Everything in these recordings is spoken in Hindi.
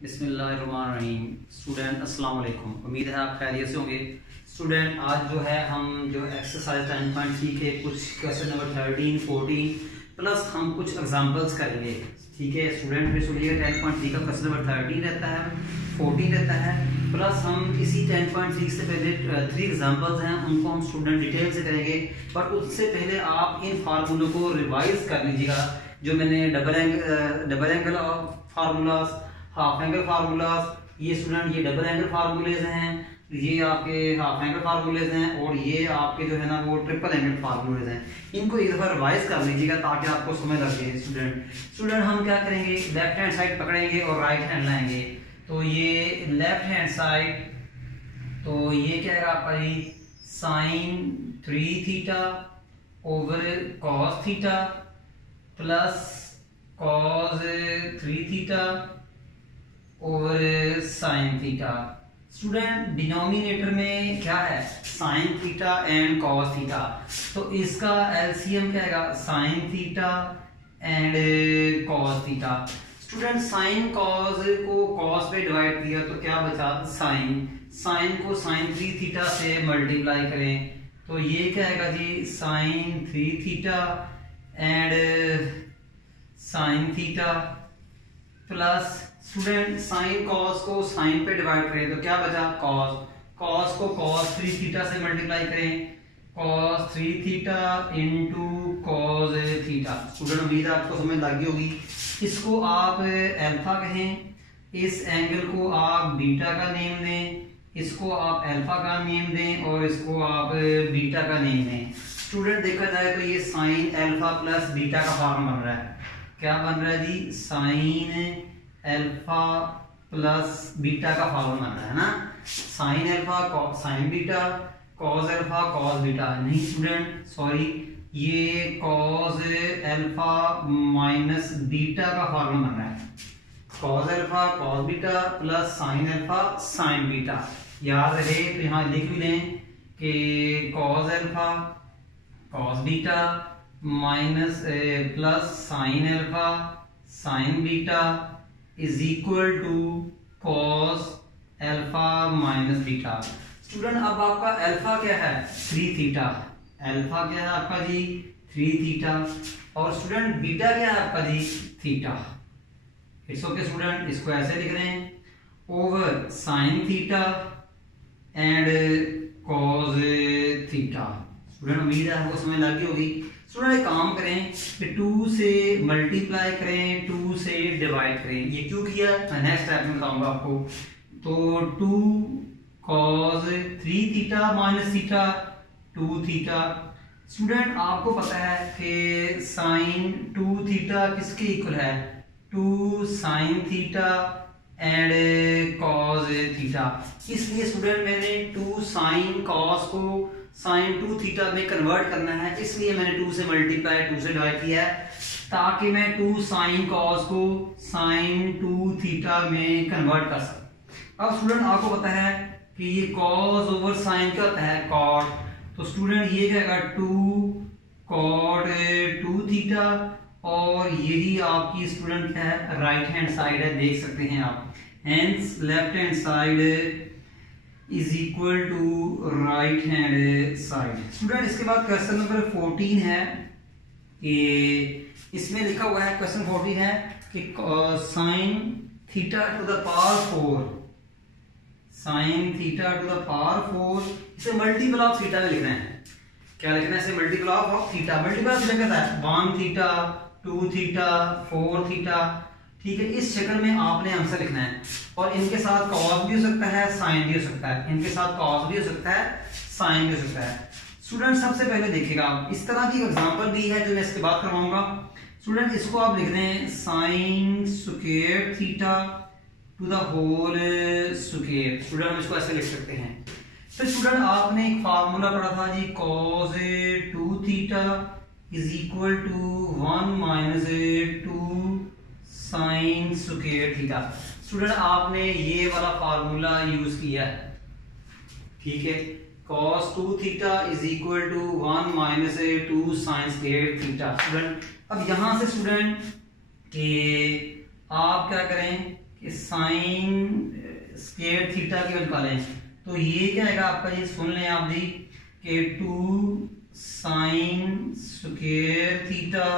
बिस्मिल्लाहिर्रहमानिर्रहीम। स्टूडेंट अस्सलाम वालेकुम। उम्मीद है आप खैरियत से होंगे। स्टूडेंट आज जो है हम जो एक्सरसाइज 10.3 के कुछ क्वेश्चन नंबर 13, 14 प्लस हम कुछ एग्जांपल्स करेंगे। ठीक है स्टूडेंट, भी सुनिए 10.3 का क्वेश्चन नंबर 13 रहता है, 14 रहता है, प्लस हम इसी 10.3 से पहले 3 एग्जांपल्स हैं उनको हम स्टूडेंट डिटेल से करेंगे। पर उससे पहले आप इन फार्मूलों को रिवाइज कर लीजिएगा। जो मैंने double angle formulas, half angle formulas, ये स्टूडेंट ये डबल एंगल फार्मूलेज हैं, ये आपके हाफ एंगल फार्मूलेज हैं, और ये आपके जो है ना वो ट्रिपल एंगल फार्मूलेज हैं। इनको एक दफा रिवाइज कर लीजिएगा ताकि आपको समझ लगे। स्टूडेंट हम क्या करेंगे, लेफ्ट हैंड साइड पकड़ेंगे और राइट हैंड लाएंगे। तो ये लेफ्ट हैंड साइड, तो ये क्या है आपका जी sine 3 theta over cos theta plus cos 3 theta over sine theta. Student denominator में क्या है, sine theta and cos theta, तो इसका एलसीएम क्या है, sine theta and cos theta. Student sine cos को कॉस पे डिवाइड किया तो क्या बचा, साइन। साइन को साइन 3 थीटा से मल्टीप्लाई करें तो ये क्या है जी sine 3 theta and sine theta plus student sine cos को साइन पे डिवाइड करें तो क्या बचा, कॉस। कॉस को कॉस 3 थीटा से मल्टीप्लाई करें, cos 3 theta into cos theta. Student उम्मीद है आपको समझ लगी होगी। इसको आप अल्फा कहें, इस एंगल को आप बीटा का नेम दें, इसको आप अल्फा का नेम दें और इसको आप बीटा का नेम दें। स्टूडेंट देखा जाए तो ये साइन अल्फा प्लस बीटा का फॉर्म बन रहा है। क्या बन रहा है जी, साइन अल्फा प्लस बीटा का फॉर्मूला बन रहा है ना। Sign alpha sine beta, cos alpha cos beta. नहीं स्टूडेंट सॉरी, ये कॉस अल्फा माइनस बीटा का फॉर्मूला बन रहा है। Cos alpha cos beta plus sine alpha sine beta. याद रहे तो यहाँ लिख भी लें कि cos alpha cos beta minus plus sine alpha sine beta is equal to cos alpha minus beta. Student अब आपका अल्फा क्या है, 3 थीटा। अल्फा क्या है आपका जी 3 थीटा, और स्टूडेंट बीटा क्या है आपका जी थीटा। इट्स ओके स्टूडेंट, इसको ऐसे लिख रहे हैं over sine theta and cos theta. Student उम्मीद है आपको समझ लगी होगी। स्टूडेंट एक काम करें कि 2 से मल्टीप्लाई करें, 2 से डिवाइड करें। ये क्यों किया मैं नेक्स्ट स्टेप में बताऊंगा आपको। तो 2 cos 3 theta minus theta 2 theta. Student आपको पता है कि साइन 2 थीटा किसके इक्वल है, 2 sign theta and cos theta. इसलिए स्टूडेंट मैंने 2 साइन कॉस को साइन 2 थीटा में कन्वर्ट करना है, इसलिए मैंने 2 से मल्टीप्लाई 2 से डिवाइड किया है ताकि मैं 2 साइन कॉस को साइन 2 थीटा में कन्वर्ट कर सकूं। अब स्टूडेंट आपको पता है कि ये कॉस ओवर साइन क्या होता है, कॉट। तो स्टूडेंट ये क्या है 2 कॉट 2 थीटा, और यही आपकी स्टूडेंट क्या है राइट हैंड साइड है, देख सकते हैं आप। Hence left hand side is equal to right hand side. Student इसके बाद क्वेश्चन नंबर 14 है कि इसमें लिखा हुआ है, क्वेश्चन 14 है कि sine theta to the power 4, sine theta to the power 4, इसे मल्टीपल ऑफ थीटा में लिखना है। क्या लिखना है इसे, multiple of theta. Multiple of theta कहता है 1 थीटा 2 थीटा 4 थीटा। ठीक है, इस शक्ल में आपने आंसर लिखना है, और इनके साथ कॉस भी हो सकता है साइन भी हो सकता है, इनके साथ कॉस भी हो सकता है साइन भी हो सकता है। स्टूडेंट सबसे पहले देखिएगा इस तरह की एग्जांपल भी है जो मैं इसके बाद करवाऊंगा। स्टूडेंट इसको आप लिख दें sine square theta to the whole square. Student हम इसको ऐसे लिख सकते हैं। तो स्टूडेंट आपने एक फार्मूला पढ़ा था जी, cos 2 theta is equal to 1 minus 2 sine square theta. Student आपने ये वाला फार्मूला यूज किया है। ठीक है, cos 2 theta is equal to 1 minus 2 sine square theta. Student अब यहां से स्टूडेंट कि आप क्या करें कि साइन स्क्वायर थीटा की निकालें, तो ये क्या आएगा आपका, ये सुन लें आप जी कि 2 sine square theta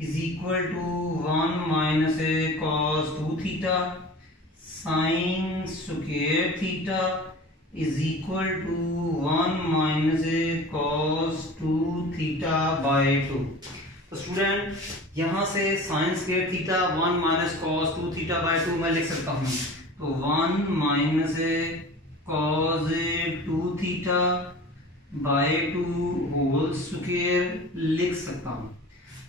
is equal to 1 minus cos 2 theta, sine square theta is equal to 1 minus cos 2 theta by 2। तो स्टूडेंट यहां से sine square theta 1 minus cos 2 theta by 2 मैं लिख सकता हूं, तो 1 minus cos 2 theta by 2 whole square लिख सकता हूं।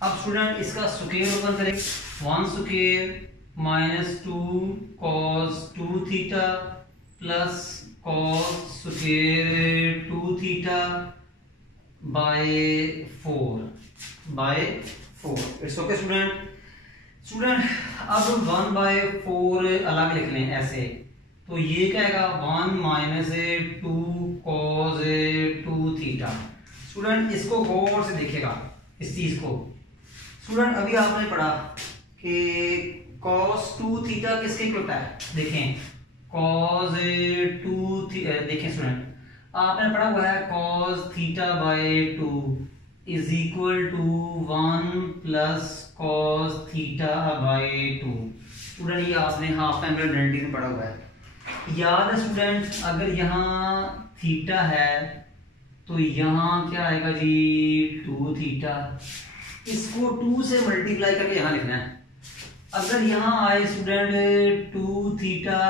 अब स्टूडेंट इसका स्क्वायर ओपन करें, 1 square minus 2 cos 2 theta plus cos square 2 theta bye 4 it's okay student. अब 1/4 अलग लिख लें ऐसे, तो ये क्या आएगा 1 माइनस 2 कॉस 2 थीटा। स्टूडेंट इसको गौर से देखिएगा इस चीज को। स्टूडेंट अभी आपने पढ़ा कि कॉस 2 थीटा किसके इक्वल होता है, देखें कॉस 2 थीटा, देखें स्टूडेंट आपने पढ़ा हुआ है cos theta by 2 is equal to 1 plus cos theta by 2। Student ये आपने हाफ टाइम आइडेंटिटी में पढ़ा हुआ है, याद है स्टूडेंट। अगर यहाँ थीटा है तो यहाँ क्या आएगा जी 2 थीटा, इसको 2 से मल्टीप्लाई करके यहाँ लिखना है। अगर यहाँ आए स्टूडेंट 2 थीटा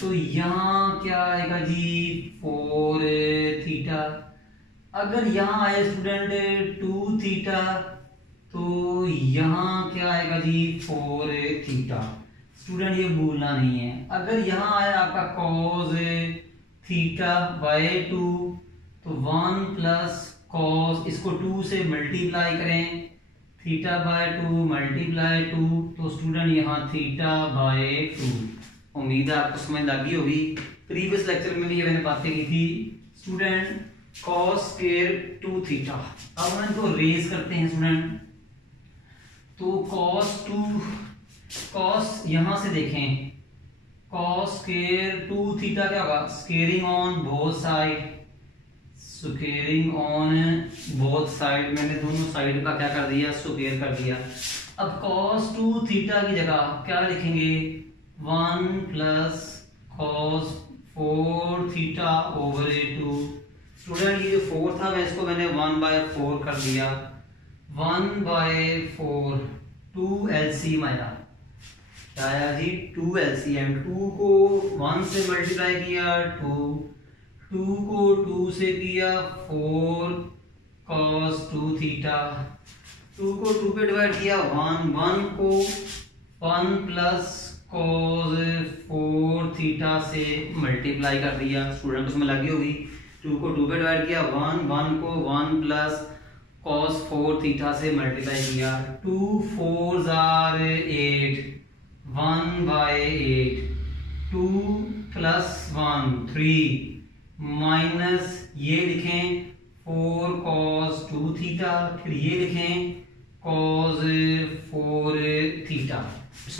तो यहाँ क्या आएगा जी 4 थीटा। अगर यहाँ आए स्टूडेंट 2 थीटा तो यहाँ क्या आएगा जी 4 थीटा। स्टूडेंट ये भूलना नहीं है। अगर यहाँ आया आपका कॉस थीटा बाय 2 तो 1 प्लस कॉस, इसको 2 से मल्टीप्लाई करें, थीटा बाय 2 मल्टीप्लाई 2, तो स्टूडेंट यहाँ थीटा बाय 2। उम्मीद है आपको समझ लगी होगी। प्रीवियस लेक्चर में भी ये मैंने बातें की थी स्टूडेंट कॉस स्क्वायर 2 थीटा। अब हम इनको रेज करते हैं स्टूडेंट, तो कॉस यहां से देखें कॉस स्क्वायर 2 थीटा क्या होगा, squaring on both side, squaring on both side, मैंने दोनों साइड का क्या कर दिया स्क्वायर कर दिया। अब कॉस 2 थीटा की जगह क्या लिखेंगे 1 plus cos 4 theta over 2। Student ये जो 4 था मैं इसको मैंने 1/4 कर दिया, 1/4 2 LCM आया, क्या आया जी 2 LCM। 2 को 1 से मल्टीप्लाई किया 2 को 2 से किया 4 cos 2 थीटा, 2 को 2 पे डिवाइड किया 1 को 1 प्लस cos 4 थीटा से मल्टीप्लाई कर दिया। स्टूडेंट को समझ लगी होगी। 2 को 2 पे डिवाइड किया 1 को 1 प्लस cos 4 थीटा से मल्टीप्लाई किया, 2 4s are 8, 1/8, 2 प्लस 1 3 माइनस ये लिखें 4 cos 2 थीटा, फिर ये लिखें cos 4 थीटा।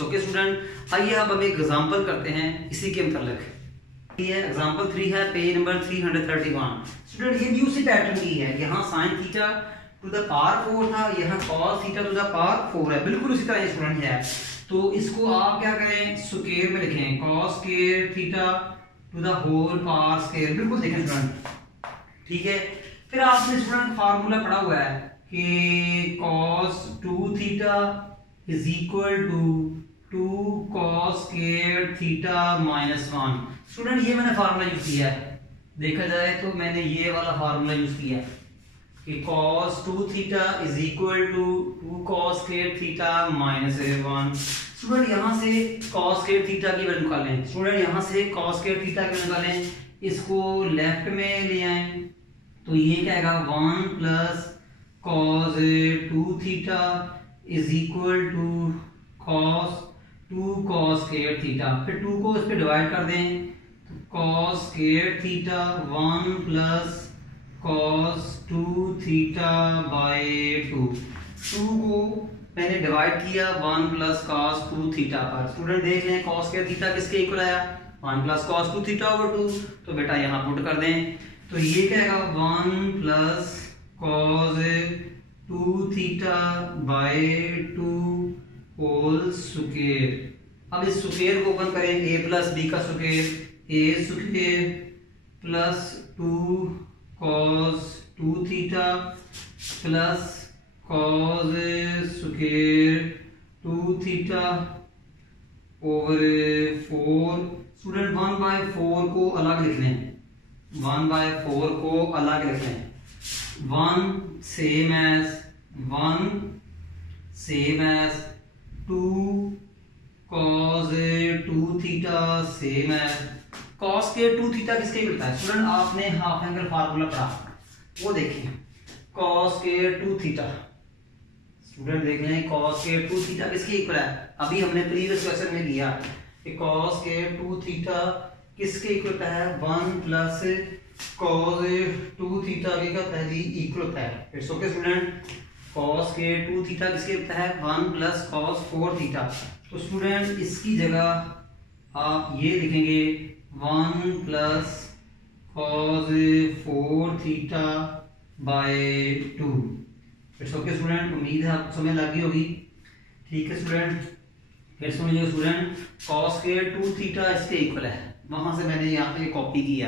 ओके स्टूडेंट, आइए अब हम एक एग्जांपल करते हैं इसी के मतलब। ये एग्जांपल 3 है, पेज नंबर 331। स्टूडेंट ये भी उसी पैटर्न की है, यहाँ sin theta to the power 4 था, यहाँ cos theta to the power 4 है, बिल्कुल उसी तरह स्टूडेंट है। तो इसको आप क्या करें स्क्वायर में लिखें, cos square theta to the whole power square, बिल्कुल देखें स्टूडेंट, ठीक है। फिर आपने स्टूडेंट फार्मूला पढ़ा हुआ है कि cos 2 theta is equal to 2 cos square theta minus 1। Student ये मैंने फार्मूला यूज किया है, देखा जाए तो मैंने ये वाला फार्मूला यूज किया है कि cos 2 theta is equal to 2 cos square theta minus 1। Student यहाँ से cos स्क्वायर थीटा की वैल्यू निकालें, स्टूडेंट यहाँ से cos स्क्वायर थीटा की वैल्यू निकालें, इसको लेफ्ट में ले आए तो ये क्या आएगा 1 plus cos 2 theta is equal to cos 2 cos square theta, फिर 2 को इस पे डिवाइड कर दें तो cos square theta 1 plus cos 2 theta by 2, 2 को मैंने डिवाइड किया 1 प्लस कॉस 2 थीटा पर। स्टूडेंट देख लें कॉस के थीटा किसके इक्वल आया, 1 प्लस कॉस 2 थीटा ओवर 2। तो बेटा यहाँ पुट कर दें, तो ये क्या है 1 plus cos 2 theta by 2 whole square. अब इस स्क्वायर को ओपन करें, a प्लस बी का square, a square plus 2 cos 2 theta plus cos square 2 theta over 4। Student 1/4 को अलग लिख लें, 1/4 को अलग लिख लें। 1 same as 2 cos 2 theta same as cos के 2 थीटा किसके मिलता है। स्टूडेंट आपने हाफ एंगल फार्मूला पढ़ा, वो देखिए cos के 2 थीटा। स्टूडेंट देख लें cos के 2 थीटा किसके इक्वल है। अभी हमने प्रीवियस क्वेश्चन में लिया कि cos के 2 थीटा किसके इक्वल है, 1 प्लस cos 2 थीटा के क्या होता है जी, इक्वल है। इट्स ओके स्टूडेंट, cos के 2 थीटा किसके होता है, 1 प्लस cos 4 थीटा। तो स्टूडेंट इसकी जगह आप ये लिखेंगे 1 plus cos 4 theta by 2। It's okay student, उम्मीद है आपको समझ लगी होगी। ठीक है स्टूडेंट, फिर सुनिए स्टूडेंट, cos के 2 थीटा इसके इक्वल है, वहां से मैंने यहाँ पे कॉपी किया।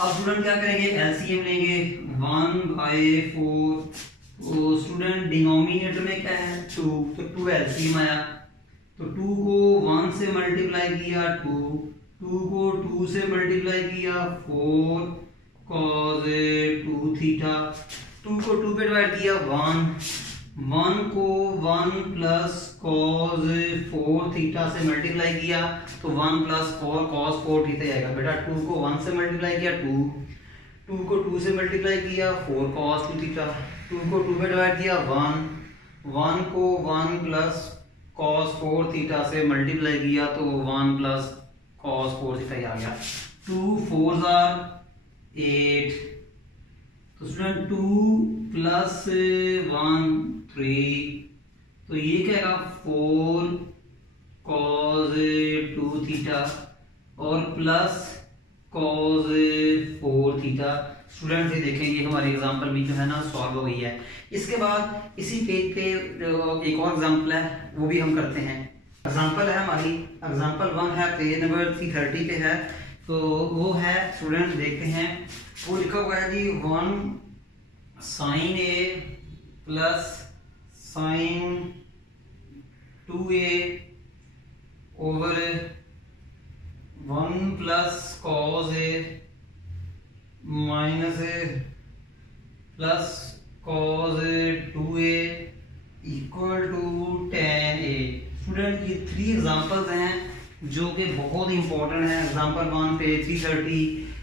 अब स्टूडेंट क्या करेंगे, एलसीएम लेंगे 1/4। तो स्टूडेंट डिनोमिनेटर में क्या है 2, तो 2 एलसीएम आया, तो 2 को 1 से मल्टीप्लाई किया 2 को 2 से मल्टीप्लाई किया 4 cos 2 थीटा, 2 को 2 पे डिवाइड किया 1 को 1 प्लस cos 4 थीटा से मल्टीप्लाई किया तो 1 प्लस 4 cos 4 थीटा आएगा। बेटा 2 को 1 से मल्टीप्लाई किया 2 को 2 से मल्टीप्लाई किया 4 cos 2 थीटा, 2 को 2 पे डिवाइड किया 1 को 1 प्लस cos 4 थीटा से मल्टीप्लाई किया तो 1 प्लस cos 4 थीटा आ गया। 2 4 8, तो स्टूडेंट 2 प्लस 1 3, तो ये क्या है 4 cos 2 थीटा और प्लस cos 4 थीटा। स्टूडेंट ये देखें, ये हमारे एग्जांपल में जो है ना सॉल्व हो गई है। इसके बाद इसी पेज पे एक और एग्जांपल है, वो भी हम करते हैं। एग्जांपल है हमारी, एग्जांपल 1 है, पेज नंबर 330 पे है। तो वो है स्टूडेंट देखते हैं, वो लिखा हुआ है जी 1 sin a plus sin 2a over 1 plus cos a minus a plus cos 2a equal to tan a। Student ये 3 एग्जांपल्स हैं जो कि बहुत इंपॉर्टेंट है। एग्जांपल 1 पे 330,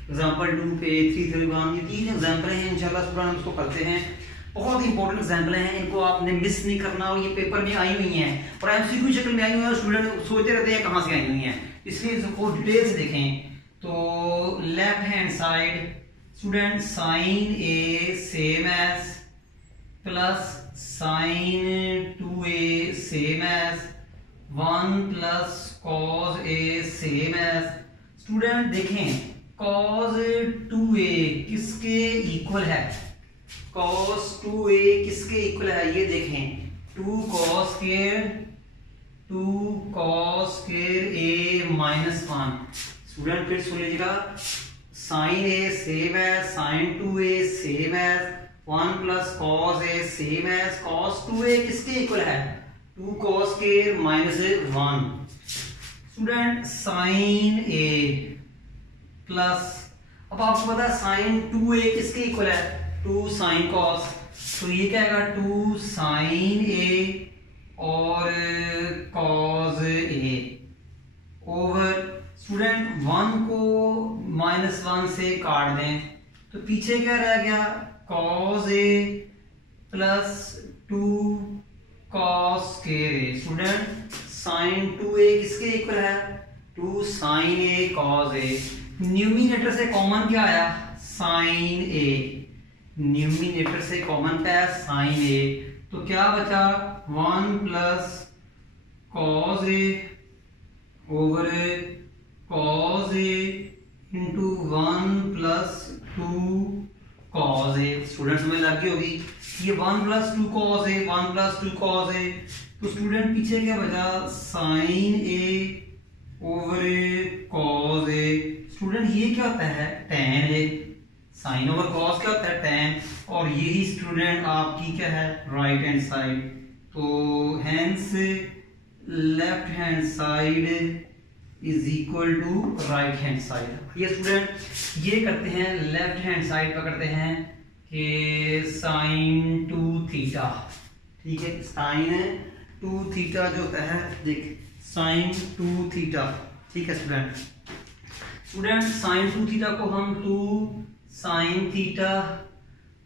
एग्जांपल 2 पे 331, ये 3 एग्जांपल हैं। इंशाल्लाह स्टूडेंट हम इसको करते हैं, बहुत इंपॉर्टेंट एग्जांपल हैं, इनको आपने मिस नहीं करना। और ये पेपर में आई हुई हैं और एमसीक्यू शक्ल में आई हुई है, स्टूडेंट सोचते रहते हैं कहाँ से आई हुई हैं, इसलिए इसको डिटेल से देखें। तो left hand side student sin a same as plus sin 2a same as 1 plus cos a same as. Student देखें cos 2a किसके इक्वल है, cos 2a किसके इक्वल है, ये देखें 2 cos square a minus 1। Student फिर सुन लीजिएगा, sin a same as sin 2a same as 1 plus cos a same as cos 2a किसके इक्वल है, 2 cos square minus 1। Student sin a plus, अब आपको पता है sin 2a किसके इक्वल है, 2 sin cos, तो ये क्या आएगा 2 sin a और cos a ओवर स्टूडेंट 1 को -1 से काट दें तो पीछे क्या रह गया cos a plus 2 cos square a। Student sin 2a किसके इक्वल है, 2 sin a cos a। Numerator से कॉमन क्या आया sin a, न्यूमिनेटर से कॉमन क्या है sin a, तो क्या बचा 1 प्लस कॉज ए ओवर कॉज ए इंटू 1 प्लस 2 कॉज ए। स्टूडेंट समझ लग गई होगी ये 1 प्लस 2 कॉज ए, 1 प्लस 2 कॉज ए, तो स्टूडेंट पीछे क्या बचा साइन ए ओवर कॉज ए। स्टूडेंट ये क्या होता है tan ए, साइन ओवर कॉस क्या होता है tan, और यही स्टूडेंट आपकी क्या है राइट हैंड साइड। तो hence left hand side is equal to right hand side. ये स्टूडेंट ये करते हैं लेफ्ट हैंड साइड पकड़ते हैं कि साइन 2 थीटा, ठीक है, साइन 2 थीटा जो होता है देख साइन 2 थीटा, ठीक है स्टूडेंट साइन 2 थीटा को हम 2 साइन थीटा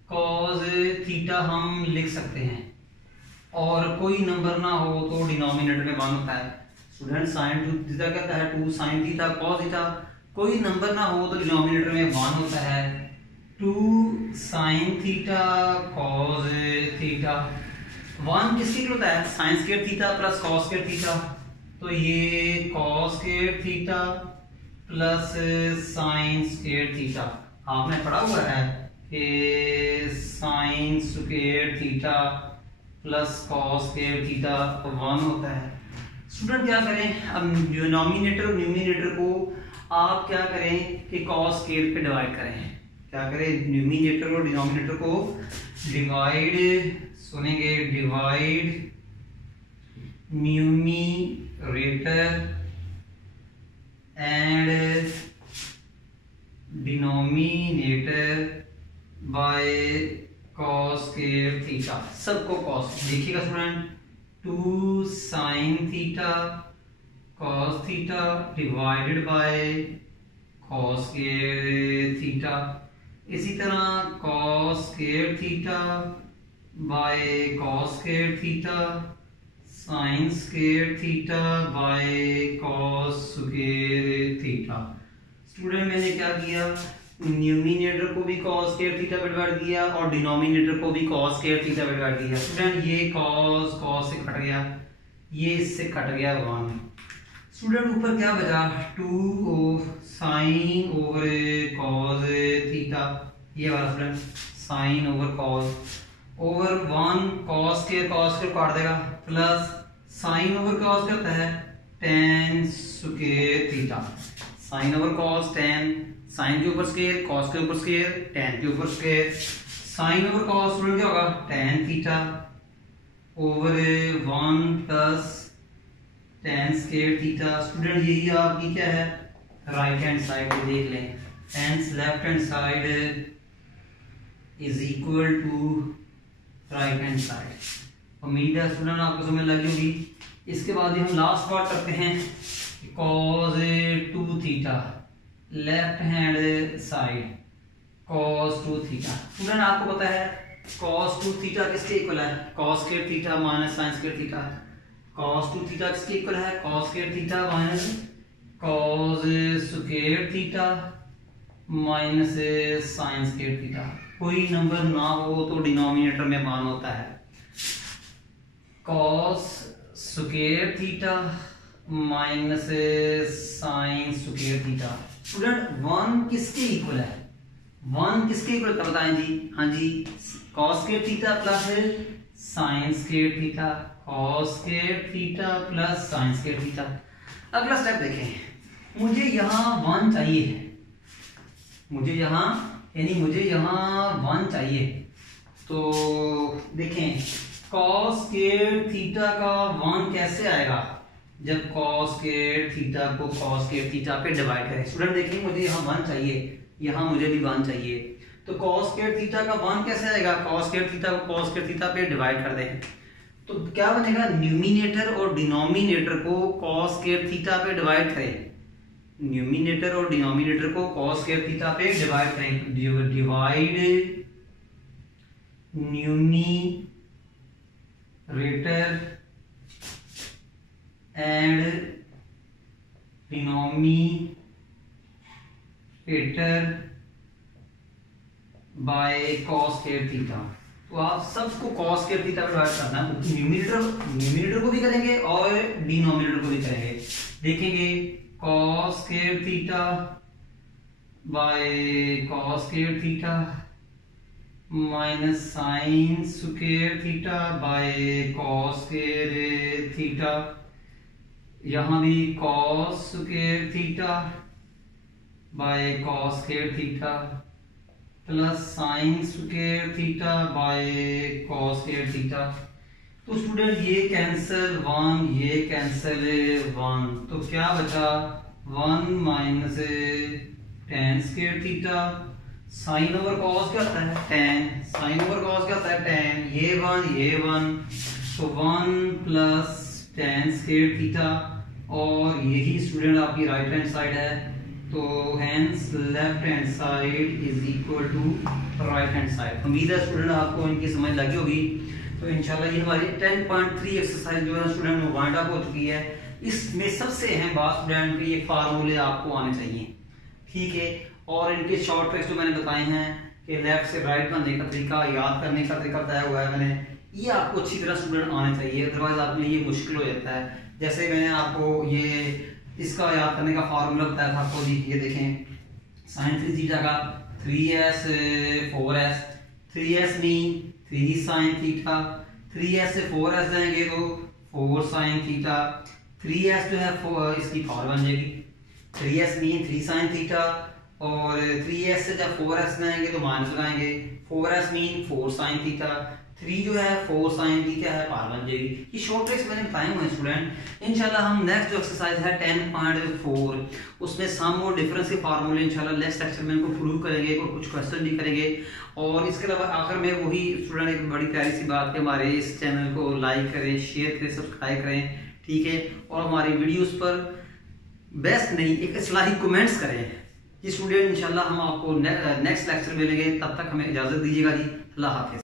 कॉज थीटा हम लिख सकते हैं, और कोई नंबर ना हो तो डिनोमिनेटर में 1 होता है। स्टूडेंट साइन 2 थीटा कहता है 2 साइन थीटा कॉस थीटा, कोई नंबर ना हो तो डिनोमिनेटर में 1 होता है। 2 साइन थीटा कॉस थीटा, 1 किसके होता है sign square theta plus cos square theta, तो ये cos square theta plus sine square theta. आपने पढ़ा हुआ है कि sign square theta plus cos square theta 1 होता है। स्टूडेंट क्या करें, अब डिनोमिनेटर और न्यूमिनेटर को आप क्या करें कि कॉस स्क्वायर पे डिवाइड करें। क्या करें, न्यूमिनेटर और डिनोमिनेटर को डिवाइड, सुनेंगे divide numerator and denominator by cos square theta, सबको कॉस देखिएगा student 2 sine theta cos theta divided by cos square theta, इसी तरह cos square theta by cos square theta, sine square theta by cos square theta. Student मैंने क्या किया, न्यूमिनेटर को भी कॉस स्क्वायर थीटा पे डिवाइड किया और डिनोमिनेटर को भी कॉस स्क्वायर थीटा पे डिवाइड किया। स्टूडेंट ये कॉस कॉस से कट गया, ये इससे कट गया 1। स्टूडेंट ऊपर क्या बचा 2 साइन ओवर कॉस थीटा, ये वाला student sine over cos over 1 cos square काट देगा प्लस साइन ओवर कॉस क्या होता है tan square theta, sine over cos tan, sine के ऊपर स्क्वायर कॉस के ऊपर स्क्वायर tan के ऊपर square, sine over cos student क्या होगा tan थीटा over 1 plus tan square theta. Student यही आपकी क्या है राइट हैंड साइड देख लें, hence left hand side is equal to right hand side. उम्मीद है स्टूडेंट आपको समझ लगी होगी। इसके बाद हम लास्ट पार्ट करते हैं cos 2 theta left hand side cos 2 theta. Student आपको पता है cos 2 थीटा किसके इक्वल है cos square theta minus sine square theta. cos 2 theta किसके इक्वल है cos square theta minus cos square theta minus sine square theta. कोई नंबर ना हो तो डिनोमिनेटर में 1 होता है। cos square theta minus sine square theta. Student 1 किसके इक्वल है 1 किसके इक्वल था बताएं जी। हाँ जी cos square theta plus sine square theta, cos square theta plus sine square theta. अगला स्टेप देखें, मुझे यहाँ 1 चाहिए, मुझे यहाँ यानी मुझे यहाँ 1 चाहिए। तो देखें cos स्क्वायर थीटा का 1 कैसे आएगा जब cos स्क्वायर थीटा को cos स्क्वायर थीटा पे डिवाइड करें। स्टूडेंट देखिए मुझे यहाँ 1 चाहिए, यहाँ मुझे भी 1 चाहिए, तो cos स्क्वायर थीटा का 1 कैसे आएगा cos स्क्वायर थीटा को cos स्क्वायर थीटा पे डिवाइड कर दें तो क्या बनेगा न्यूमिनेटर और डिनोमिनेटर को cos स्क्वायर थीटा पे डिवाइड करें, न्यूमिनेटर और डिनोमिनेटर को cos स्क्वायर थीटा पे डिवाइड करें। Divide numerator and denominator by cos square theta. तो आप सबको cos स्क्वायर थीटा डिवाइड करना है, न्यूमरेटर को भी करेंगे और डिनोमिनेटर को भी करेंगे। देखेंगे cos square theta by cos square theta minus sine square theta by cos square theta, यहां भी cos square theta by cos square theta plus sine square theta by cos square theta. तो स्टूडेंट ये कैंसिल 1, ये कैंसिल 1, तो क्या बचा 1 minus tan square theta, sine over cos क्या होता है tan, साइन ओवर cos क्या होता है tan, ये 1 तो 1 प्लस tan स्क्वायर थीटा, और यही स्टूडेंट आपकी राइट हैंड साइड है, तो hence left hand side is equal to right hand side. उम्मीद है स्टूडेंट आपको इनकी समझ लगी होगी। तो इंशाल्लाह ये हमारी 10.3 एक्सरसाइज जो है स्टूडेंट वो वाइंड अप हो चुकी है। इसमें सबसे अहम बात स्टूडेंट के ये फार्मूले आपको आने चाहिए, ठीक है, और इनके शॉर्ट ट्रिक्स जो मैंने बताए हैं कि लेफ्ट से राइट करने का तरीका, याद करने का तरीका बताया हुआ है मैंने, ये आपको अच्छी तरह स्टूडेंट आने चाहिए, अदरवाइज आपके लिए ये मुश्किल हो जाता है। जैसे मैंने आपको ये इसका याद करने का फार्मूला बताया था आपको जी, ये देखें साइन 3 थीटा का 3s 4s, 3s mean 3 sine theta, 3s से 4s जाएंगे तो 4 साइन थीटा, 3s जो है इसकी पावर बन जाएगी, 3s मीन 3 साइन थीटा, और 3s से जब 4s जाएंगे तो माइनस लगाएंगे, 4s मीन 4 साइन थीटा, 3 जो है 4 साइन थीटा है, पावर बन जाएगी। ये शॉर्ट ट्रिक्स मैंने बताए हुए हैं स्टूडेंट। इंशाल्लाह हम नेक्स्ट जो एक्सरसाइज है 10.4 उसमें सम और डिफरेंस के फार्मूले इंशाल्लाह नेक्स्ट लेक्चर में इनको प्रूव करेंगे और कुछ क्वेश्चन भी करेंगे। और इसके अलावा आखिर में वही स्टूडेंट एक बड़ी प्यारी सी बात है, हमारे इस चैनल को लाइक करें, शेयर करें, सब्सक्राइब करें, ठीक है, और हमारी वीडियोस पर बेस्ट नहीं एक इस्लाही कमेंट्स करें। ये स्टूडेंट इंशाल्लाह हम आपको नेक्स्ट लेक्चर मिलेंगे, तब तक हमें इजाजत दीजिएगा जी, अल्लाह हाफिज।